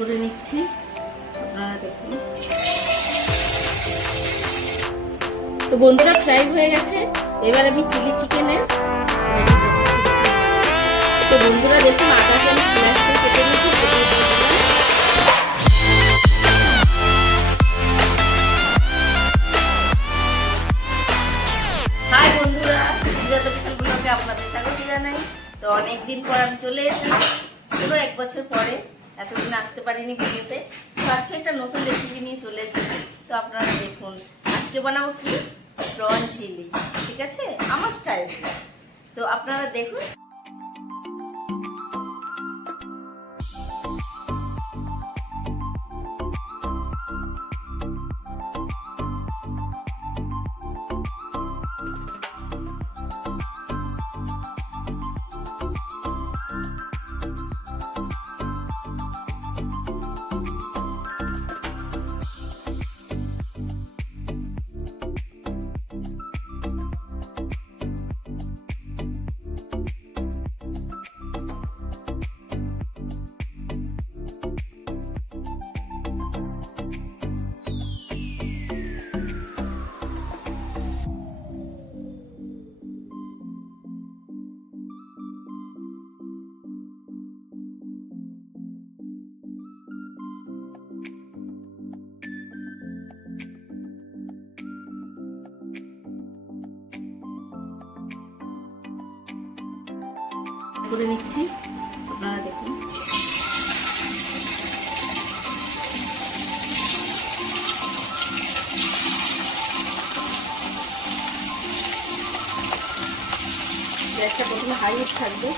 করে নিচ্ছি, আপনারা দেখুন। তো বন্ধুরা ফ্রাই হয়ে গেছে, এবার আমি চিলি চিকেনের রেডি করবো। তো বন্ধুরা দেখুন, আদাকে আমি পেঁয়াজ করে কেটে নিয়েছি, কেটে দিয়ে দিলাম। হাই বন্ধুরা, সুজাতা বিশাল ব্লগে আপনাদের স্বাগত জানাই। তো অনেকদিন পর আমি চলে এসেছি, পুরো 1 বছর পরে। এতদিন আসতে পারিনি ভিডিওতে। তো আজকে একটা নতুন রেসিপি নিয়ে চলে এসেছি। তো আপনারা দেখুন, আজকে বানাবো কি, প্রন চিলি। ঠিক আছে, আমার স্টাইল। তো আপনারা দেখুন। করে নিচ্ছি, আপনারা দেখুন। গ্যাসটা প্রথমে হাই হিট থাকবে,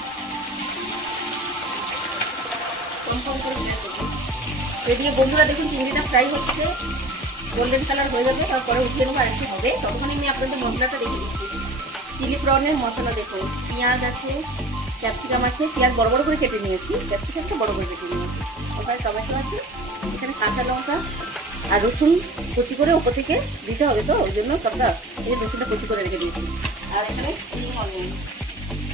কম কম করে গ্যাস দেবো। এদিকে বন্ধুরা দেখুন, চিংড়িটা ফ্রাই হচ্ছে, গোল্ডেন কালার হয়ে যাবে, তারপরে উঠিয়ে নেবো। আর একটু হবে, ততক্ষণে আমি আপনাদের মশলাটা রেখে দিচ্ছি। চিলি প্রনের মশলা দেখুন, পেঁয়াজ আছে, ক্যাপসিকাম আছে, পেঁয়াজ বড় বড় করে কেটে নিয়েছি, ক্যাপসিকামটা বড় করে কেটে নিয়েছি, ওখানে টমেটো আছে, এখানে কাঁচা লঙ্কা আর রসুন কুচি করে ওপর থেকে দিতে হবে। তো ওই জন্য সবটা এই রসুনটা কুচি করে রেখে দিয়েছি। আর এখানে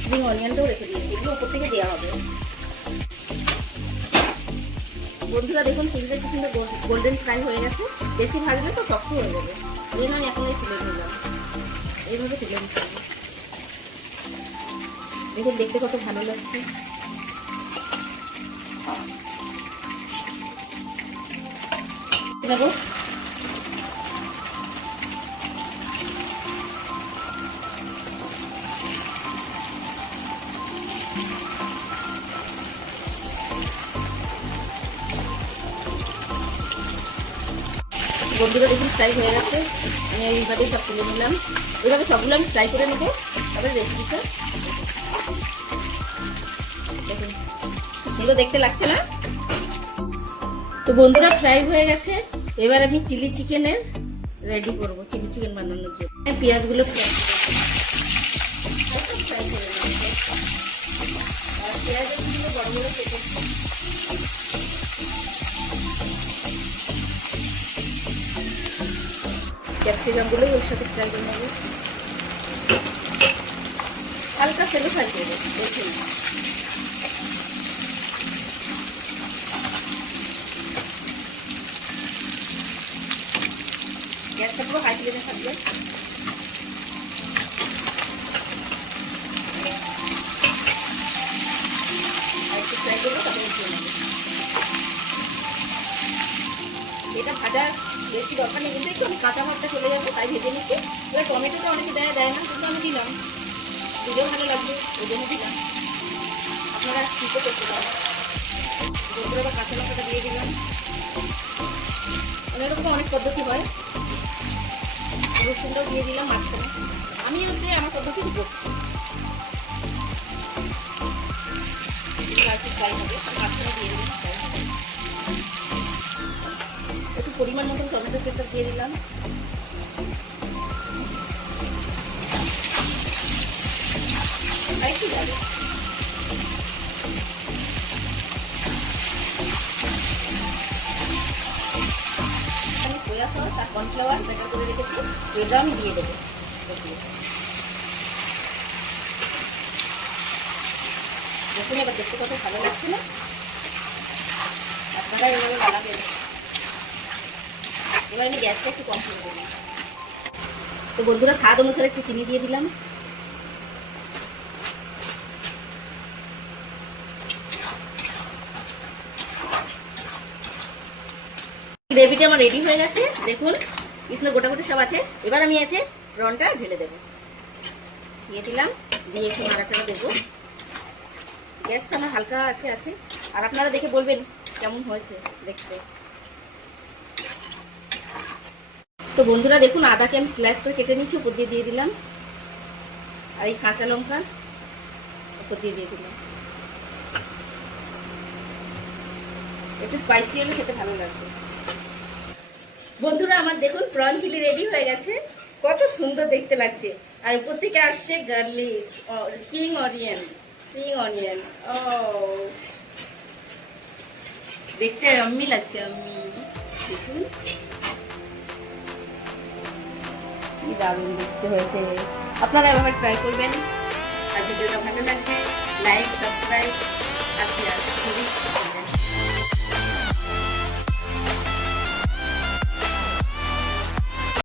স্প্রিং অনিয়নটাও রেখে দিয়েছি, এগুলো ওপর থেকে দেওয়া হবে। বন্ধুরা দেখুন, চিংড়িটা কিন্তু গোল্ডেন ফ্রাই হয়ে গেছে। বেশি ভাজলে তো শক্ত হয়ে যাবে, এই জন্য আমি এখন এই তুলে নিলাম। এইভাবে তুলে নিতে হবে। দেখুন দেখতে কত ভালো লাগছে। নেব বন্ধুরা দেখুন, ফ্রাই হয়ে গেছে। আমি এইভাবে সব তুলে নিলাম। এইভাবে সবগুলো আমি ফ্রাই করে নেবো। তারপরে রেসিপিটা দেখুন, সুন্দর দেখতে লাগছে না? তো বন্ধুরা ফ্রাই হয়ে গেছে, এবার আমি চিলি চিকেনের রেডি করবো, চিলি চিকেন বানানোর জন্য। পেঁয়াজগুলো ফ্রাই করে আর পেঁয়াজগুলো বড় বড় কেটে ক্যাপসিকামগুলোই ওর সাথে ফ্রাই করে নেবো। হালকা তেলে ফ্রাই করবো, বেশি না। গ্যাসটা পুরো হাই ফ্লেমে থাকবে। আর একটু ফ্রাই করবো, তারপরে উঠিয়ে নেবো। এটা ভাজা বেশি দরকার নেই, কিন্তু একটু আমি কাঁচা ভাতটা চলে যাবে, তাই ভেজে নিচ্ছি। এবার টমেটোটা অনেকে দেয় না, কিন্তু আমি দিলাম, দিলেও ভালো লাগবে, ওই জন্য দিলাম। আপনারা স্কিপও করতে পারেন। বন্ধুরা আবার কাঁচা লঙ্কাটা দিয়ে দিলাম। অনেক রকম অনেক পদ্ধতি হয়। রসুনটাও দিয়ে দিলাম মাঝখানে। আমি হচ্ছে আমার পদ্ধতি করছি, ফ্রাই হবে, মাঝখানে দিয়ে দিলাম। একটু পরিমাণ মতন টমেটো কেচাপ দিয়ে দিলাম। আর একটু যাবে। আমি সোয়া সস আর কর্নফ্লাওয়ার ব্যাটার করে রেখেছি, এটা আমি দিয়ে দেবো। দেখুন এবার দেখতে কত ভালো লাগছে না? আপনারা এইভাবে বানাবেন। এবার আমি গ্যাসটা একটু কম করে দেবো। তো বন্ধুরা স্বাদ অনুসারে একটু চিনি দিয়ে দিলাম। গ্রেভিটা আমার রেডি হয়ে গেছে, দেখুন পিছনে গোটা গোটা সব আছে। এবার আমি এতে রনটা ঢেলে দেবো। দিয়ে দিলাম, দিয়ে একটু নাড়াচাড়া দেবো। গ্যাসটা আমার হালকা আছে। আর আপনারা দেখে বলবেন কেমন হয়েছে দেখতে। তো বন্ধুরা দেখুন, আদাকে আমি স্লাইস করে কেটে নিয়েছি, উপর দিয়ে দিলাম। আর এই কাঁচা লঙ্কা উপর দিয়ে দিলাম। একটু স্পাইসি হলে খেতে ভালো লাগবে। বন্ধুরা আমার দেখুন প্রন চিলি রেডি হয়ে গেছে, কত সুন্দর দেখতে লাগছে। আর উপর থেকে আসছে গার্লিক স্প্রিং অনিয়ন। ও দেখতে আম্মি লাগছে, আম্মি। দেখুন কি দারুণ দেখতে হয়েছে। আপনারা এভাবে ট্রাই করবেন। আর ভিডিওটা ভালো লাগবে লাইক সাবস্ক্রাইব। আচ্ছা।